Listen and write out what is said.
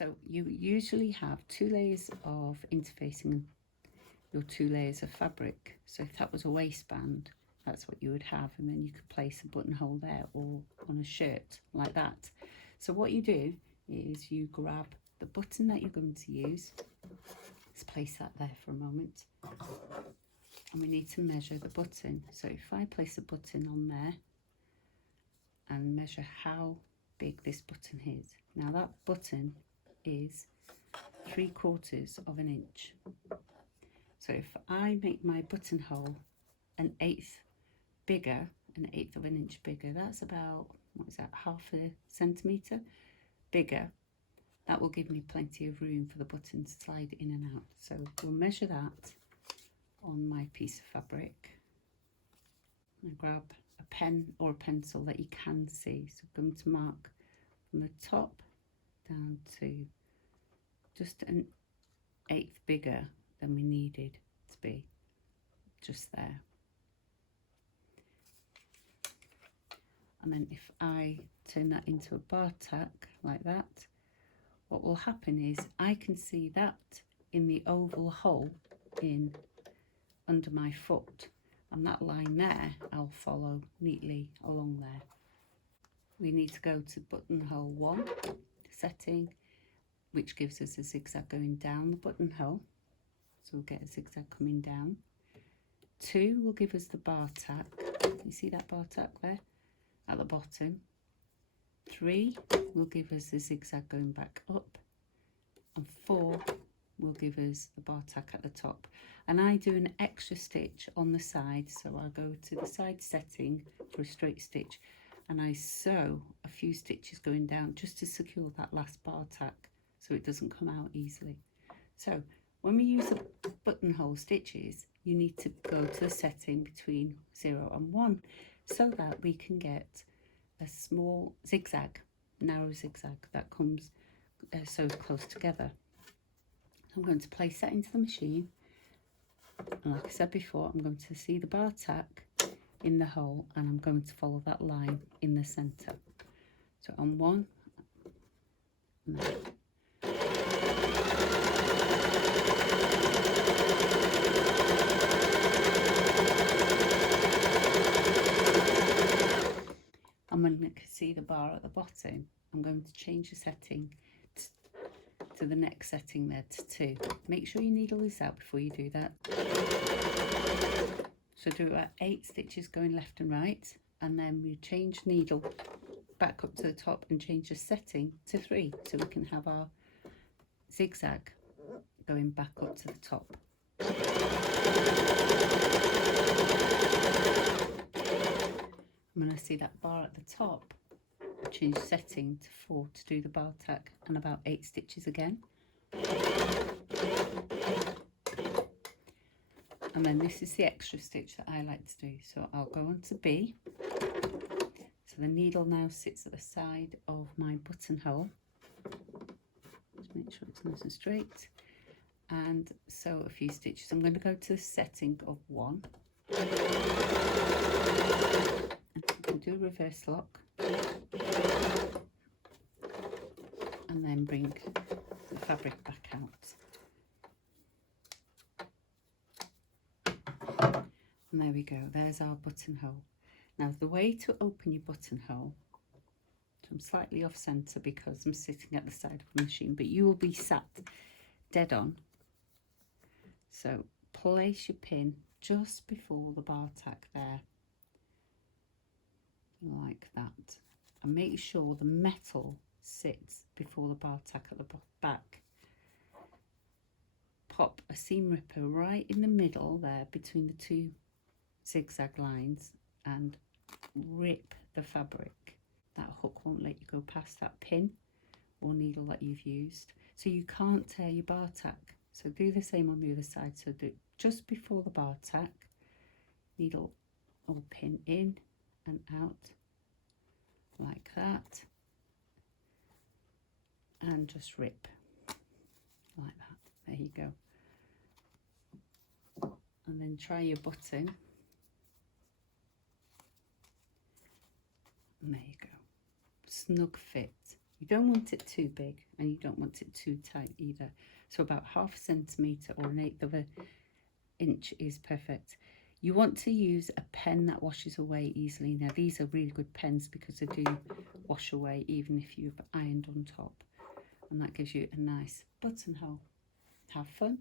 So you usually have 2 layers of interfacing your 2 layers of fabric. So if that was a waistband, that's what you would have, and then you could place a buttonhole there or on a shirt like that. So what you do is you grab the button that you're going to use. Let's place that there for a moment. And we need to measure the button. So if I place a button on there and measure how big this button is. Now that button is 3/4 of an inch. So if I make my buttonhole an eighth bigger, an eighth of an inch bigger, that's about, what is that, 1/2 centimetre bigger. That will give me plenty of room for the button to slide in and out. So we'll measure that on my piece of fabric. And grab a pen or a pencil that you can see. So I'm going to mark from the top down to just an eighth bigger than we needed to be, just there. And then if I turn that into a bar tack like that, what will happen is I can see that in the oval hole in under my foot, and that line there I'll follow neatly along there. We need to go to buttonhole 1 setting, which gives us a zigzag going down the buttonhole, so we'll get a zigzag coming down. 2 will give us the bar tack. You see that bar tack there at the bottom. 3 will give us the zigzag going back up, and 4 will give us the bar tack at the top. And I do an extra stitch on the side, so I'll go to the side setting for a straight stitch, and I sew a few stitches going down just to secure that last bar tack so it doesn't come out easily. So when we use the buttonhole stitches, you need to go to the setting between 0 and 1 so that we can get a small zigzag, narrow zigzag that comes so close together. I'm going to place that into the machine, and like I said before, I'm going to see the bar tack in the hole, and I'm going to follow that line in the centre. So on 1, and then and when I can see the bar at the bottom, I'm going to change the setting to the next setting there to 2. Make sure your needle is out before you do that. So do about 8 stitches going left and right, and then we change needle back up to the top and change the setting to 3 so we can have our zigzag going back up to the top. When I see that bar at the top, change setting to 4 to do the bar tack, and about 8 stitches again. And then this is the extra stitch that I like to do. So I'll go on to B. So the needle now sits at the side of my buttonhole. Just make sure it's nice and straight. And sew a few stitches. I'm going to go to the setting of 1. And do a reverse lock. And then bring the fabric back out. And there we go, there's our buttonhole. Now the way to open your buttonhole, I'm slightly off centre because I'm sitting at the side of the machine, but you will be sat dead on. So place your pin just before the bar tack there, like that. And make sure the metal sits before the bar tack at the back. Pop a seam ripper right in the middle there between the 2 zigzag lines and rip the fabric. That hook won't let you go past that pin or needle that you've used, so you can't tear your bar tack. So do the same on the other side. So do it just before the bar tack, needle or pin in and out like that, and just rip like that. There you go. And then try your button, and there you go, snug fit, You don't want it too big and you don't want it too tight either. So about 1/2 centimetre or 1/8 of an inch is perfect. You want to use a pen that washes away easily. Now these are really good pens because they do wash away even if you've ironed on top. And that gives you a nice buttonhole. Have fun.